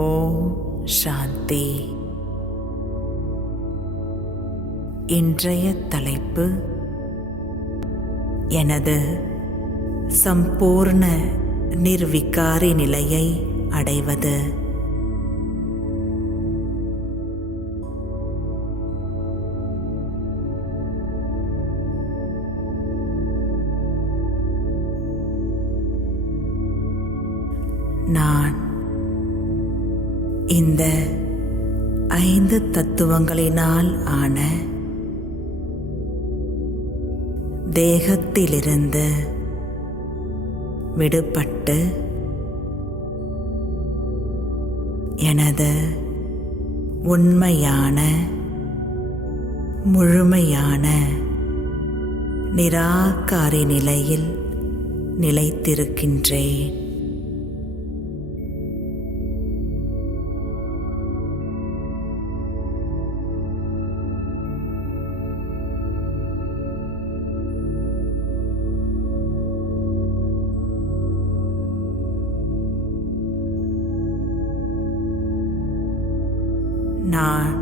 ஓம் சாந்தி. இன்றைய தலைப்பு எனது சம்பூர்ண நிர்விகாரி நிலையை அடைவது. நான் இந்த 5 தத்துவங்களினால் ஆன தேகத்திலிருந்து விடுபட்டு எனது உண்மையான முழுமையான நிராகாரி நிலையில் நிலைத்திருக்கின்றேன். நான்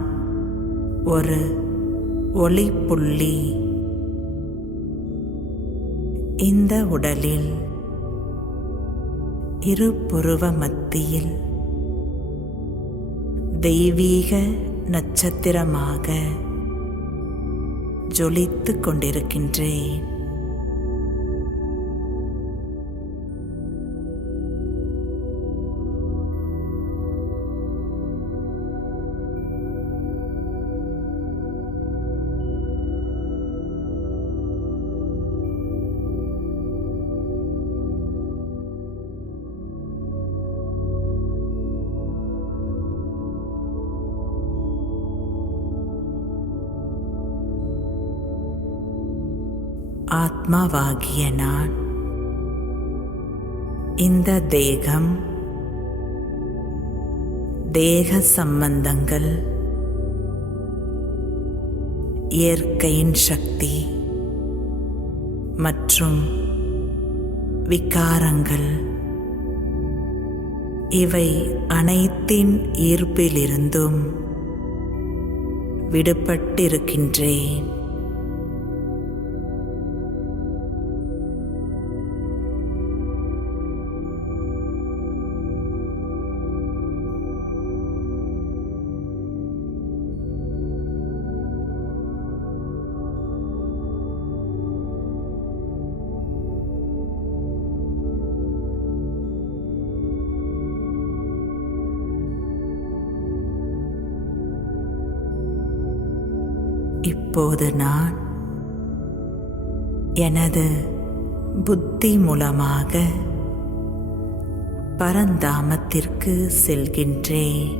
ஒரு ஒளிப்புள்ளி. இந்த உடலில் இருபுருவ மத்தியில் தெய்வீக நட்சத்திரமாக ஜொலித்துக் கொண்டிருக்கின்றேன். ஆத்மாவாகிய நான் இந்த தேகம், தேக சம்பந்தங்கள், இயற்கையின் சக்தி மற்றும் விகாரங்கள் இவை அனைத்தின் ஈர்ப்பிலிருந்தும் விடுபட்டிருக்கின்றேன். இப்போது நான் எனது புத்தி மூலமாக பரந்தாமத்திற்கு செல்கின்றேன்.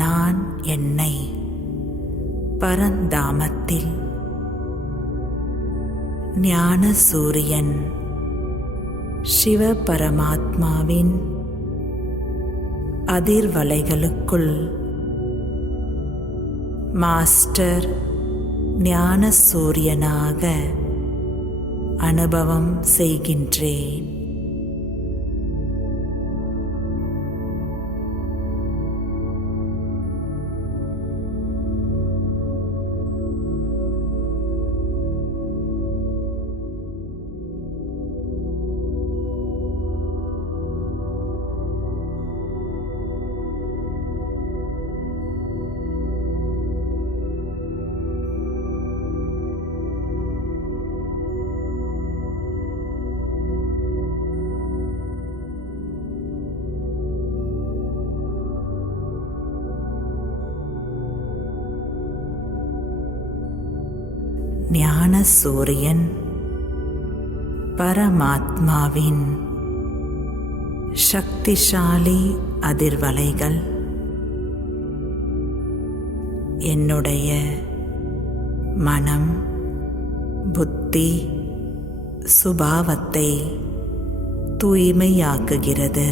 நான் என்னை பரந்தாமத்தில் ஞான சூரியன் சிவ பரமாத்மாவின் அதிர்வலைகளுக்குள் மாஸ்டர் ஞான சூரியனாக அனுபவம் செய்கின்றேன். ஞான சூரியன் பரமாத்மாவின் சக்திசாலி அதிர்வலைகள் என்னுடைய மனம், புத்தி, சுபாவத்தை தூய்மையாக்குகிறது.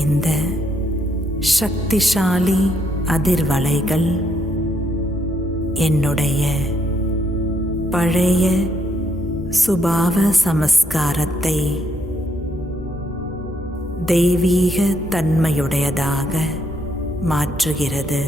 இந்த சக்திசாலி அதிர்வலைகள் என்னுடைய பழைய சுபாவ சமஸ்காரத்தை தெய்வீக தன்மையுடையதாக மாற்றுகிறது.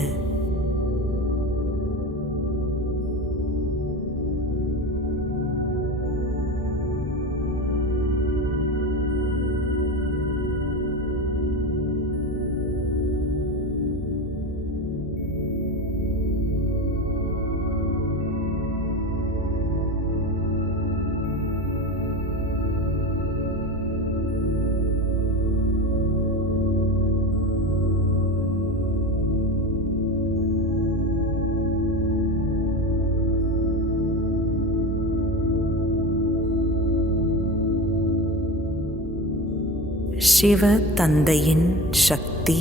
சிவ தந்தையின் சக்தி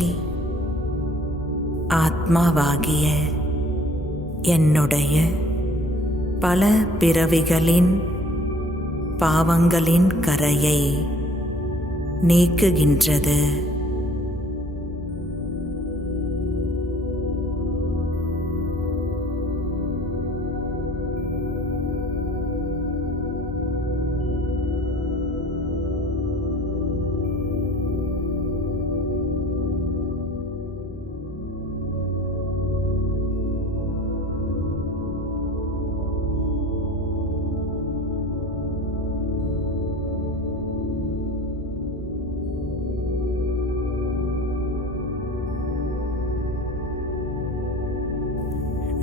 ஆத்மாவாகிய என்னுடைய பல பிறவிகளின் பாவங்களின் கரையை நீக்குகின்றது.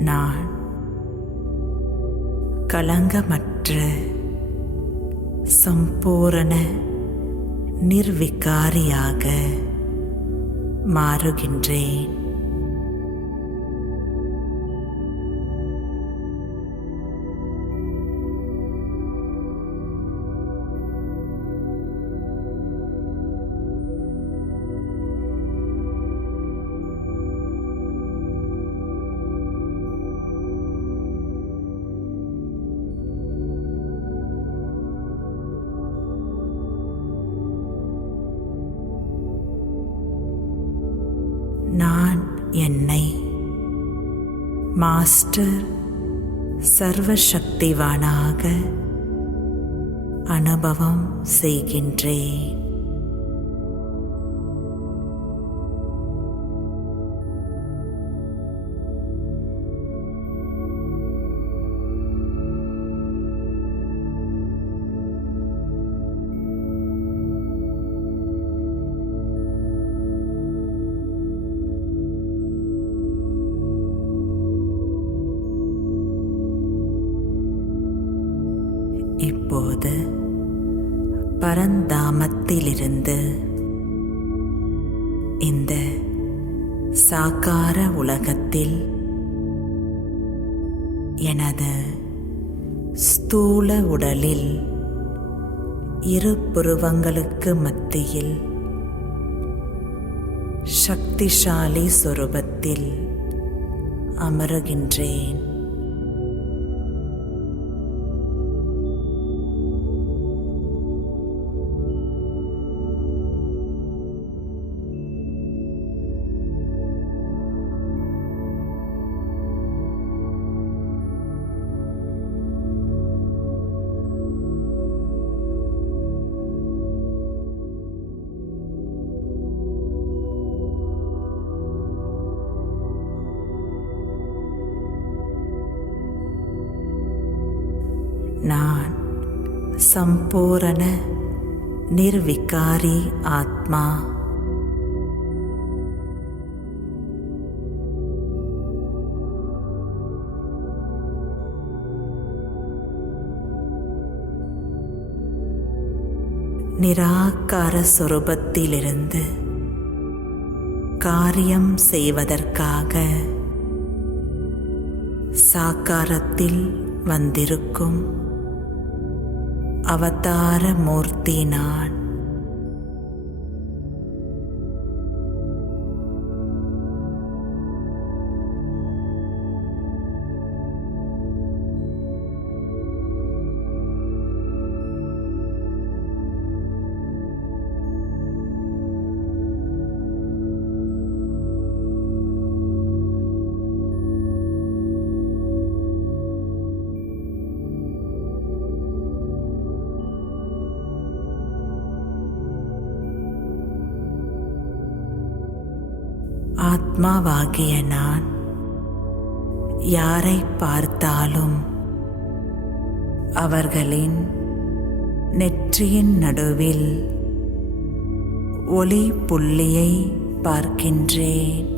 நான் கலங்கமற்ற சம்பூரண நிர்விகாரியாக மாறுகின்றேன். நான் என்னை மாஸ்டர் சர்வசக்திவானாக அனுபவம் செய்கின்றேன். இப்போது பரந்தாமத்திலிருந்து இந்த சாகார உலகத்தில் எனது ஸ்தூல உடலில் இரு புருவங்களுக்கு மத்தியில் சக்திசாலி சொரூபத்தில் அமருகின்றேன். நான் சம்பூரண நிர்விகாரி ஆத்மா. நிராகார சொரூபத்திலிருந்து காரியம் செய்வதற்காக சாக்காரத்தில் வந்திருக்கும் அவதார மூர்த்தி நான். ஆத்மாவாகிய நான் யாரை பார்த்தாலும் அவர்களின் நெற்றியின் நடுவில் ஒளி புள்ளியை பார்க்கின்றேன்.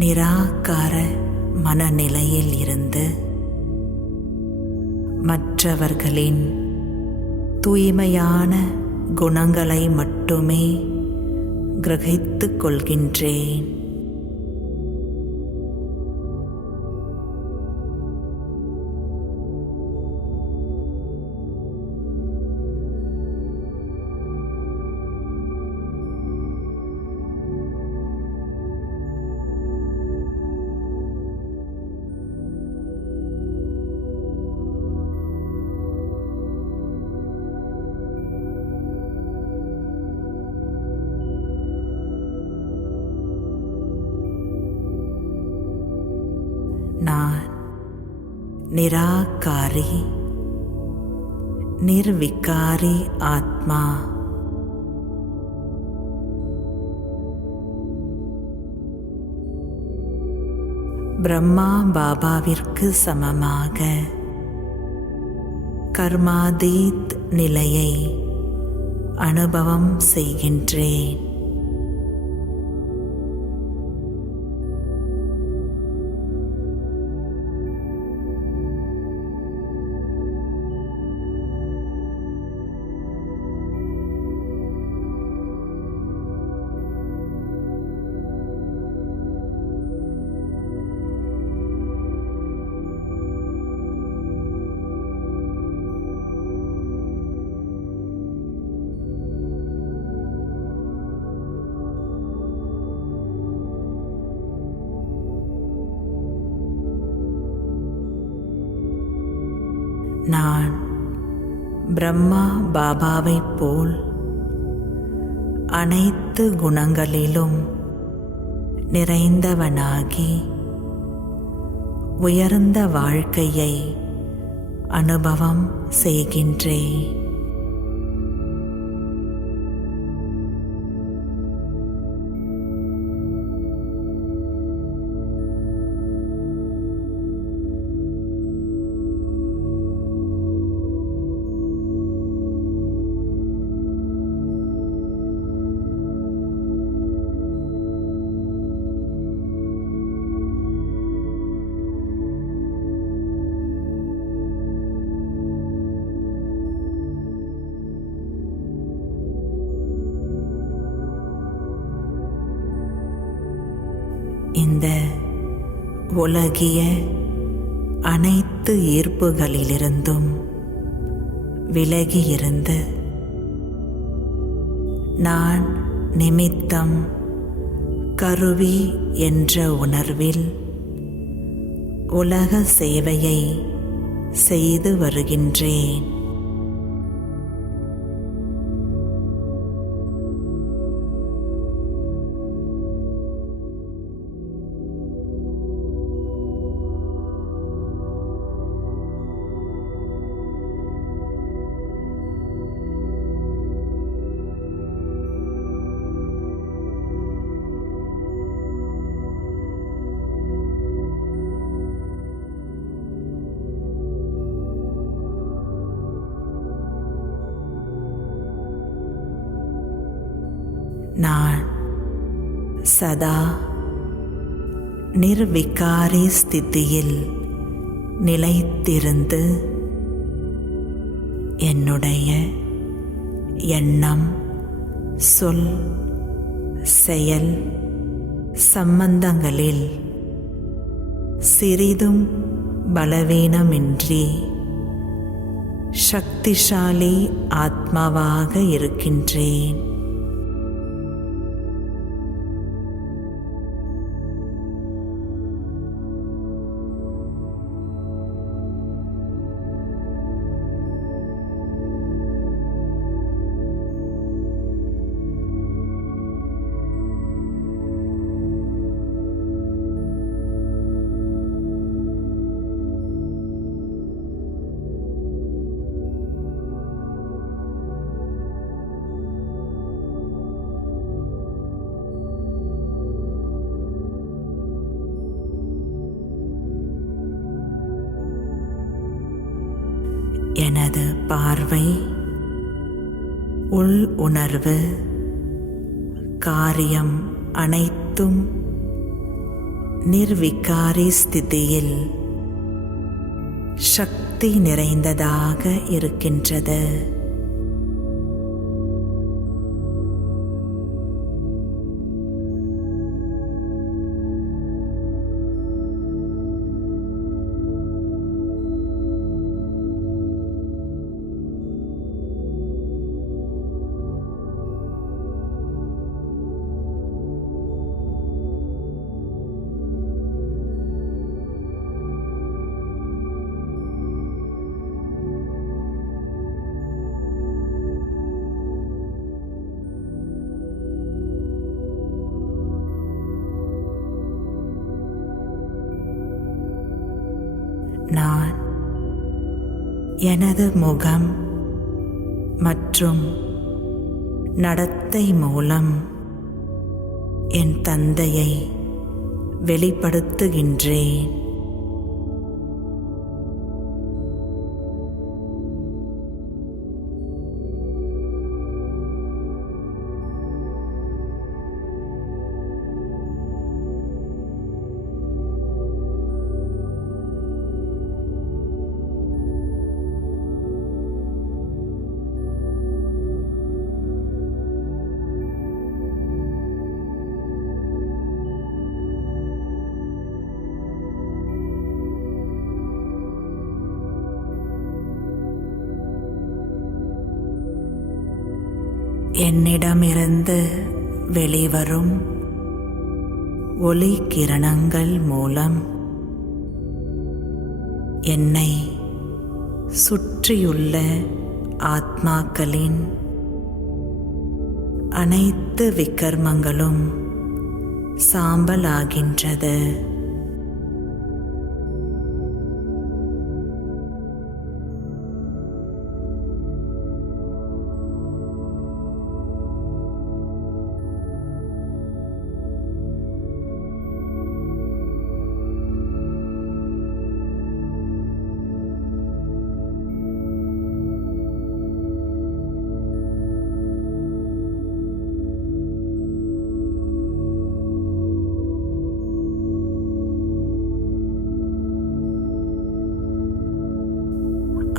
நிராகார மனநிலையில் இருந்து மற்றவர்களின் தூய்மையான குணங்களை மட்டுமே கிரகித்துக் கொள்கின்றேன். நான் நிராகாரி நிர்விகாரி ஆத்மா. பிரம்மா பாபாவிற்கு சமமாக கர்மாதீத் நிலையை அனுபவம் செய்கின்றேன். நான் பிரம்மா பாபாவைப் போல் அனைத்து குணங்களிலும் நிறைந்தவனாகி உயர்ந்த வாழ்க்கையை அனுபவம் செய்கின்றேன். இந்த உலகிய அனைத்து ஈர்ப்புகளிலிருந்தும் விலகியிருந்து நான் நிமித்தம் கருவி என்ற உணர்வில் உலக சேவையை செய்து வருகின்றேன். நான் சதா நிர்விகாரி ஸ்திதியில் நிலைத்திருந்து என்னுடைய எண்ணம், சொல், செயல் சம்பந்தங்களில் சிறிதும் பலவீனமின்றி சக்திசாலி ஆத்மாவாக இருக்கின்றேன். எனது பார்வை உள் உணர்வு காரியம் அனைத்தும் நிர்விகாரி ஸ்திதியில் சக்தி நிறைந்ததாக இருக்கின்றது. நான் எனது முகம் மற்றும் நடத்தை மூலம் என் தந்தையை வெளிப்படுத்துகின்றேன். என்னிடமிருந்து வெளிவரும் ஒளி கிரணங்கள் மூலம் என்னை சுற்றியுள்ள ஆத்மாக்களின் அனைத்து விகர்மங்களும் சாம்பலாகின்றது.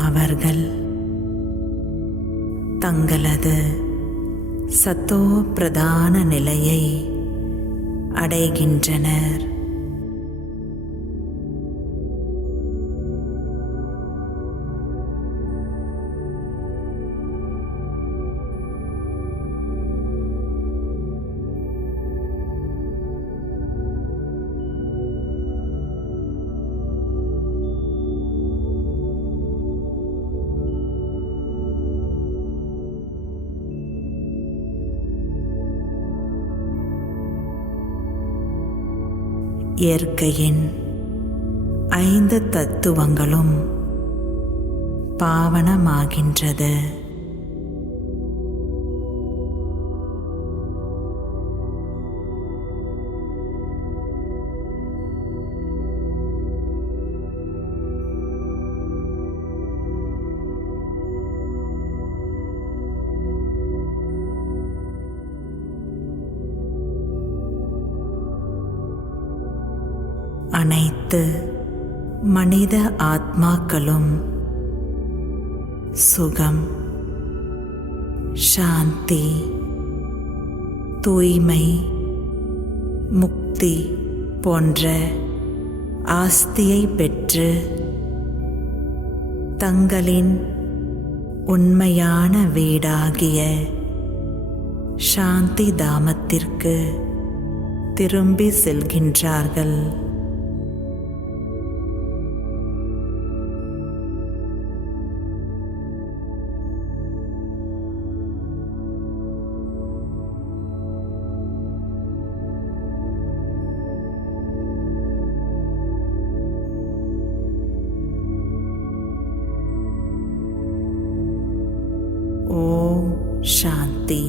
அவர்கள் தங்களது சத்தோ பிரதான நிலையை அடைகின்றனர். இயற்கையின் 5 தத்துவங்களும் பாவனமாகின்றது. அனைத்து மனித ஆத்மாக்களும் சுகம், சாந்தி, தூய்மை, முக்தி போன்ற ஆஸ்தியை பெற்று தங்களின் உண்மையான வீடாகிய சாந்தி தாமத்திற்கு திரும்பி செல்கின்றார்கள். ஓம் சாந்தி.